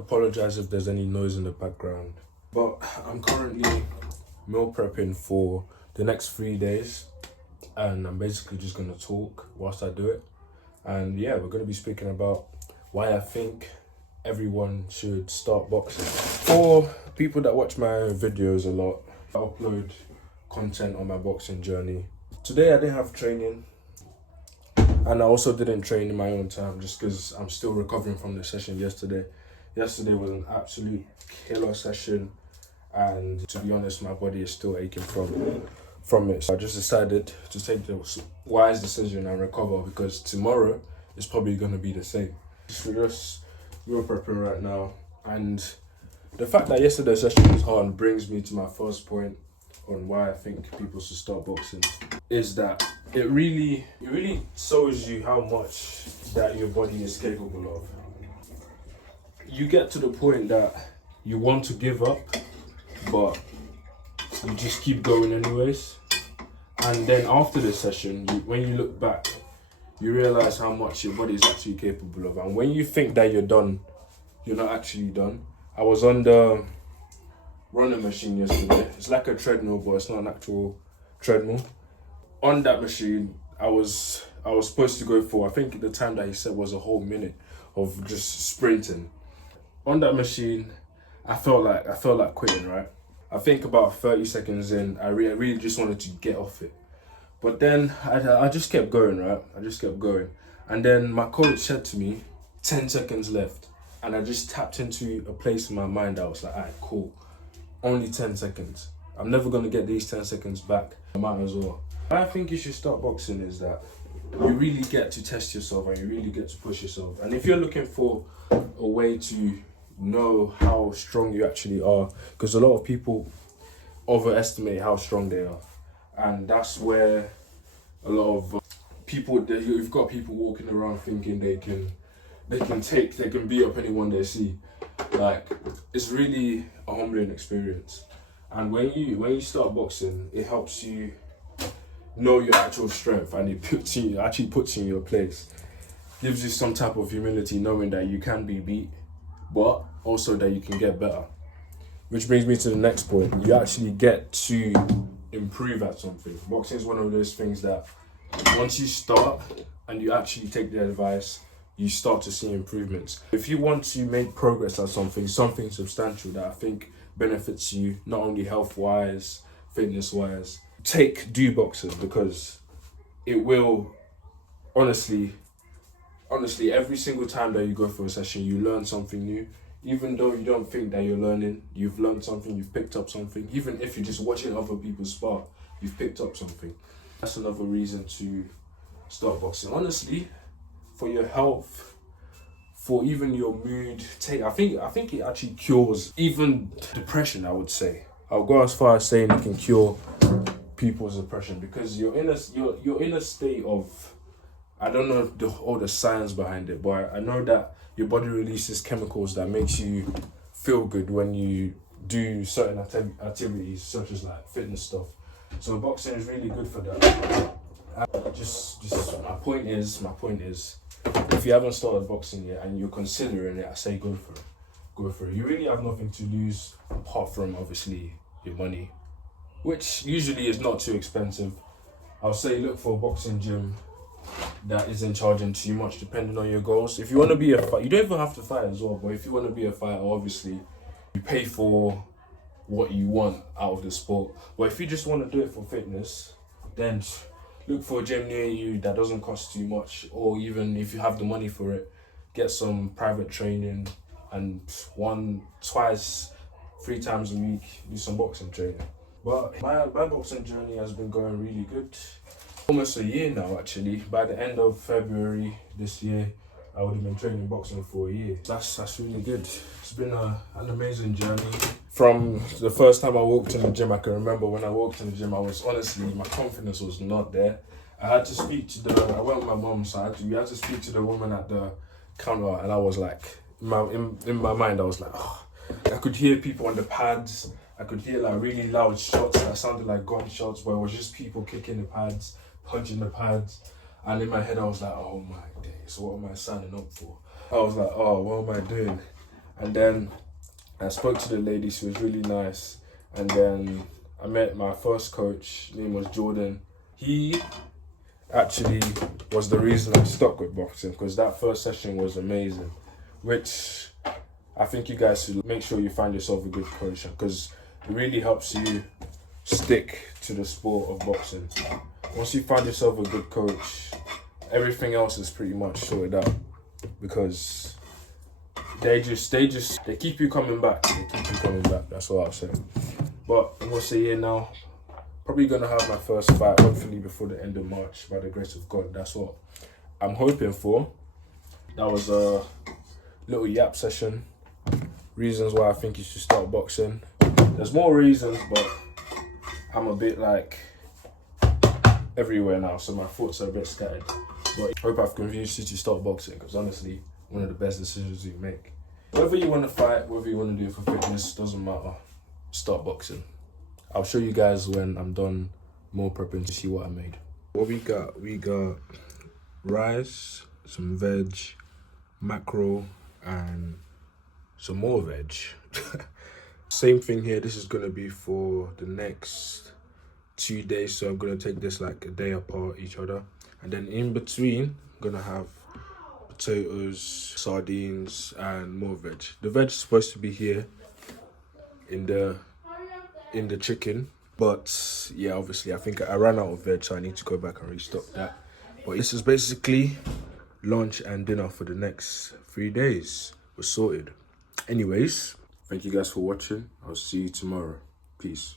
Apologize if there's any noise in the background. But I'm currently meal prepping for the next 3 days, and I'm basically just gonna talk whilst I do it. And yeah, we're gonna be speaking about why I think everyone should start boxing. For people that watch my videos a lot, I upload content on my boxing journey. Today I didn't have training, and I also didn't train in my own time just because I'm still recovering from the session yesterday. Yesterday was an absolute killer session, and to be honest, my body is still aching from it. So I just decided to take the wise decision and recover, because tomorrow is probably going to be the same. We're just meal prepping right now, and the fact that yesterday's session was hard brings me to my first point on why I think people should start boxing. Is that it really shows you how much that your body is capable of. You get to the point that you want to give up, but you just keep going anyways. And then after the session, when you look back, you realize how much your body is actually capable of. And when you think that you're done, you're not actually done. I was on the running machine yesterday. It's like a treadmill, but it's not an actual treadmill. On that machine, I was supposed to go for, I think the time that he said was a whole minute of just sprinting. On that machine, I felt like quitting, right? I think about 30 seconds in, I really just wanted to get off it. But then I just kept going, right? I just kept going. And then my coach said to me, 10 seconds left. And I just tapped into a place in my mind that was like, all right, cool. Only 10 seconds. I'm never going to get these 10 seconds back. I might as well. I think you should start boxing is that you really get to test yourself and you really get to push yourself. And if you're looking for a way to know how strong you actually are, because a lot of people overestimate how strong they are, and that's where a lot of people, you've got people walking around thinking they can beat up anyone they see. Like, it's really a humbling experience. And when you start boxing, it helps you know your actual strength, and it actually puts you in your place. Gives you some type of humility, knowing that you can be beat, but also that you can get better. Which brings me to the next point. You actually get to improve at something. Boxing is one of those things that once you start and you actually take the advice, you start to see improvements. If you want to make progress at something substantial that I think benefits you, not only health-wise, fitness-wise, do boxing, because it will, honestly, every single time that you go for a session, you learn something new. Even though you don't think that you're learning, you've learned something, you've picked up something. Even if you're just watching other people spar, you've picked up something. That's another reason to start boxing. Honestly, for your health, for even your mood, I think it actually cures even depression, I would say. I'll go as far as saying it can cure people's depression, because you're in a state of, I don't know all the science behind it, but I know that your body releases chemicals that makes you feel good when you do certain activities, such as like fitness stuff. So boxing is really good for that. Just my point is, if you haven't started boxing yet and you're considering it, I say go for it. You really have nothing to lose apart from obviously your money, which usually is not too expensive. I'll say look for a boxing gym that isn't charging too much, depending on your goals. If you want to be a fighter, you don't even have to fight as well, but if you want to be a fighter, obviously you pay for what you want out of the sport. But if you just want to do it for fitness, then look for a gym near you that doesn't cost too much, or even if you have the money for it, get some private training, and 1, 2, 3 times a week do some boxing training. But my boxing journey has been going really good. Almost a year now, actually. By the end of February this year, I would have been training boxing for a year. That's really good. It's been an amazing journey. From the first time I walked in the gym, I can remember when I walked in the gym, I was honestly, my confidence was not there. I had to speak to I went with my mum, so we had to speak to the woman at the counter, and I was like, in my mind, I was like, oh. I could hear people on the pads. I could hear like really loud shots that sounded like gunshots, but it was just people kicking the pads, punching the pads. And in my head, I was like, oh my days, what am I signing up for? I was like, oh, what am I doing? And then I spoke to the lady, she was really nice. And then I met my first coach, his name was Jordan. He actually was the reason I stuck with boxing, because that first session was amazing, which I think you guys should make sure you find yourself a good coach, because it really helps you stick to the sport of boxing. Once you find yourself a good coach, everything else is pretty much sorted out, because they keep you coming back. That's what I'll say. But almost a year now, probably gonna have my first fight hopefully before the end of March by the grace of God. That's what I'm hoping for. That was a little yap session. Reasons why I think you should start boxing. There's more reasons, but I'm a bit like everywhere now, so my thoughts are a bit scattered. But I hope I've convinced you to start boxing, because honestly, one of the best decisions you make. Whether you want to fight, whether you want to do it for fitness, doesn't matter. Start boxing. I'll show you guys when I'm done meal prepping to see what I made. What we got rice, some veg, mackerel, and some more veg. Same thing here. This is gonna be for the next 2 days, so I'm gonna take this like a day apart each other, and then in between I'm gonna have potatoes, sardines, and more veg. The veg is supposed to be here in the chicken, but yeah, obviously I think I ran out of veg, so I need to go back and restock that. But this is basically lunch and dinner for the next 3 days. We're sorted. Anyways, thank you guys for watching. I'll see you tomorrow. Peace.